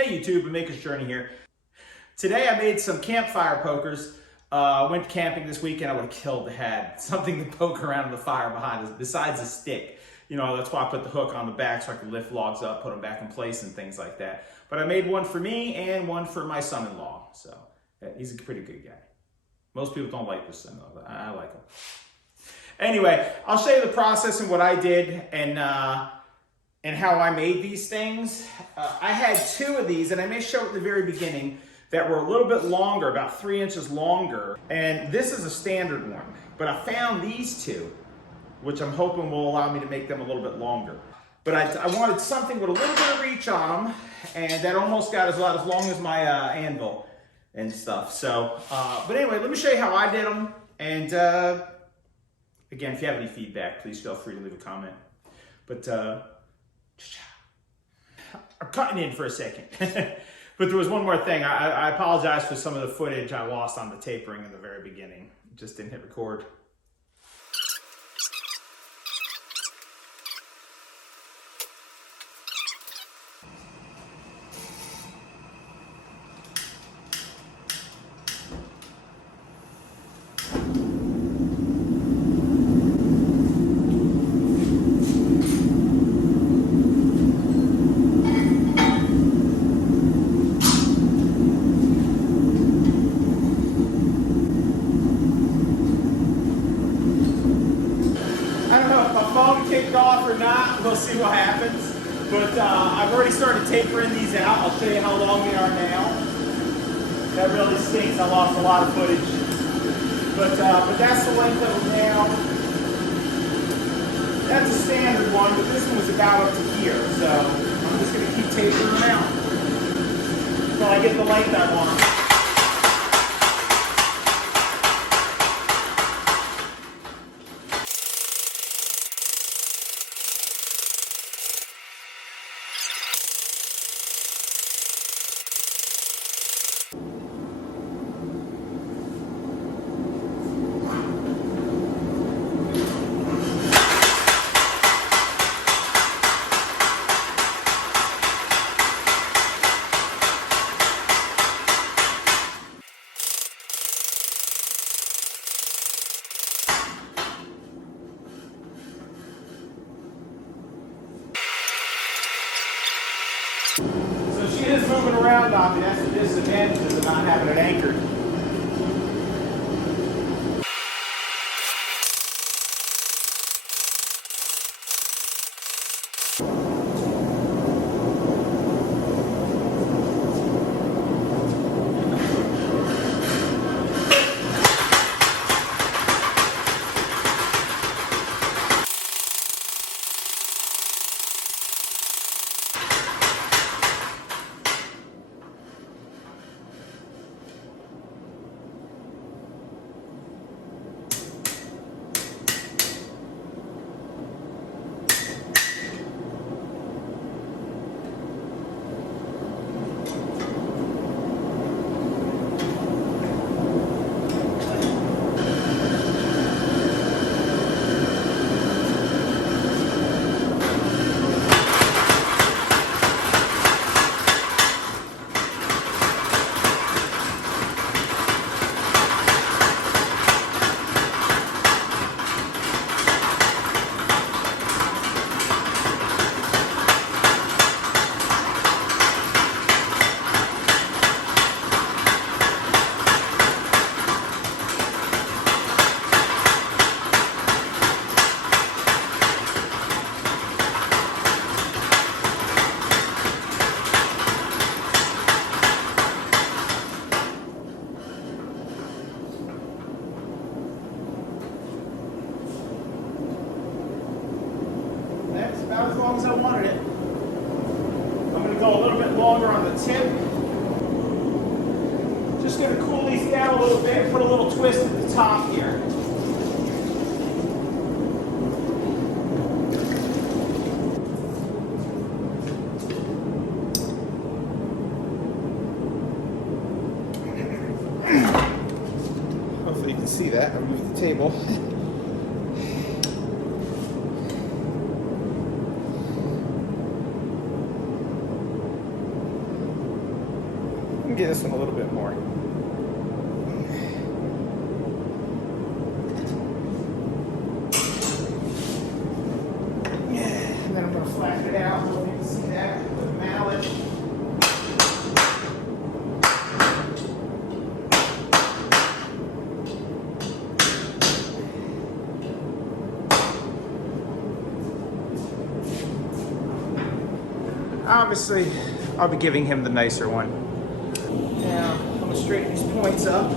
Hey YouTube, a Maker's Journey here. Today I made some campfire pokers. Went camping this weekend. I would have killed to have something to poke around in the fire behind us besides a stick. You know, that's why I put the hook on the back so I could lift logs up, put them back in place and things like that. But I made one for me and one for my son-in-law. So he's a pretty good guy. Most people don't like this son-in-law, but I like him. Anyway, I'll show you the process and what I did and how I made these things. I had two of these, and I may show at the very beginning, that were a little bit longer, about 3 inches longer. And this is a standard one, but I found these two, which I'm hoping will allow me to make them a little bit longer. But I wanted something with a little bit of reach on them, and that almost got as long as my anvil and stuff. So, but anyway, let me show you how I did them. And again, if you have any feedback, please feel free to leave a comment. But I'm cutting in for a second. But there was one more thing. I apologize for some of the footage I lost on the tapering in the very beginning. Just didn't hit record. Kicked off or not, we'll see what happens. But I've already started tapering these out. I'll show you how long they are now. That really stinks. I lost a lot of footage. But that's the length of them now. That's a standard one, but this one was about up to here. So I'm just going to keep tapering them out until I get the length I want. So she is moving around on me. That's the disadvantage of not having it anchored. About as long as I wanted it. I'm going to go a little bit longer on the tip. Just going to cool these down a little bit, put a little twist at the top here. Hopefully you can see that. I'll move the table. can get this one a little bit more. And then I'm going to flatten it out. You can see that with a mallet. Obviously, I'll be giving him the nicer one. Now, I'm going to straighten these points up.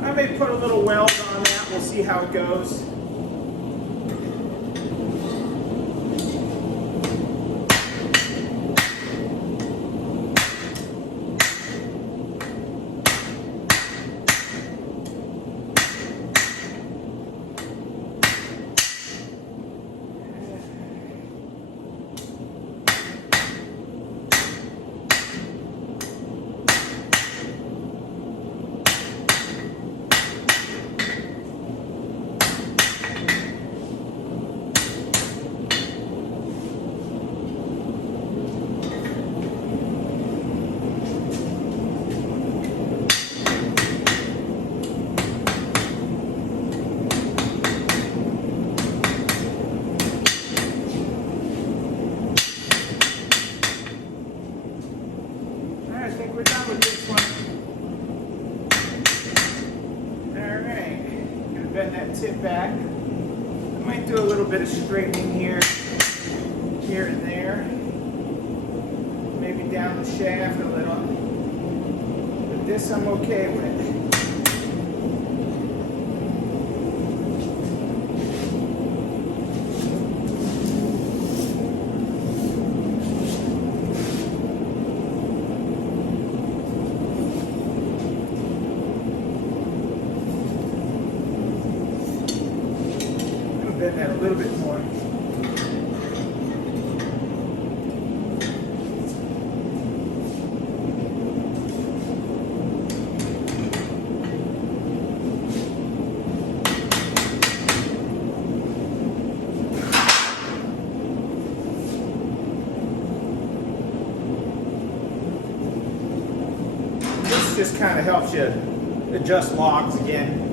I may put a little weld on that. We'll see how it goes. I think we're done with this one. Alright, I'm going to bend that tip back. I might do a little bit of straightening here and there. Maybe down the shaft a little. But this I'm okay with. Bend that a little bit more. This just kind of helps you adjust logs again.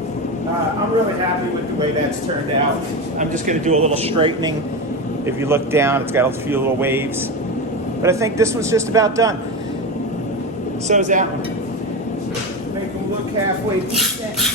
I'm really happy with the way that's turned out. I'm just going to do a little straightening. If you look down, it's got a few little waves. But I think this one's just about done. So is that one. Make them look halfway decent.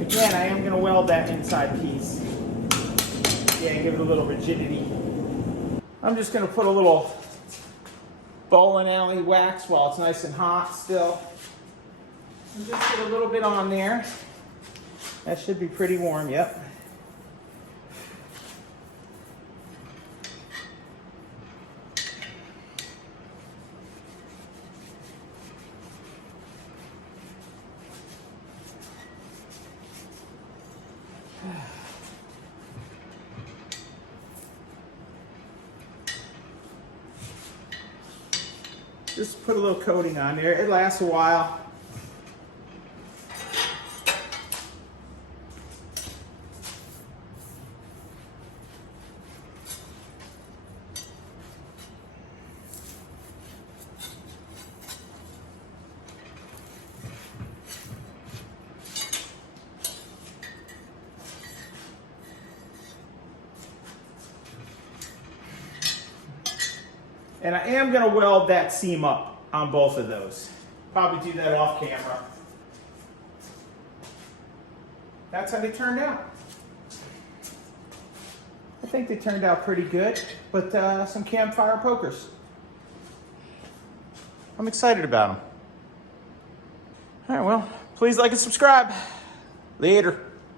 Again, I am going to weld that inside piece. Yeah, give it a little rigidity. I'm just going to put a little bowling alley wax while it's nice and hot still. And just get a little bit on there. That should be pretty warm, yep. Just put a little coating on there. It lasts a while. And I am gonna weld that seam up on both of those. Probably do that off camera. That's how they turned out. I think they turned out pretty good, but some campfire pokers. I'm excited about them. All right, well, please like and subscribe. Later.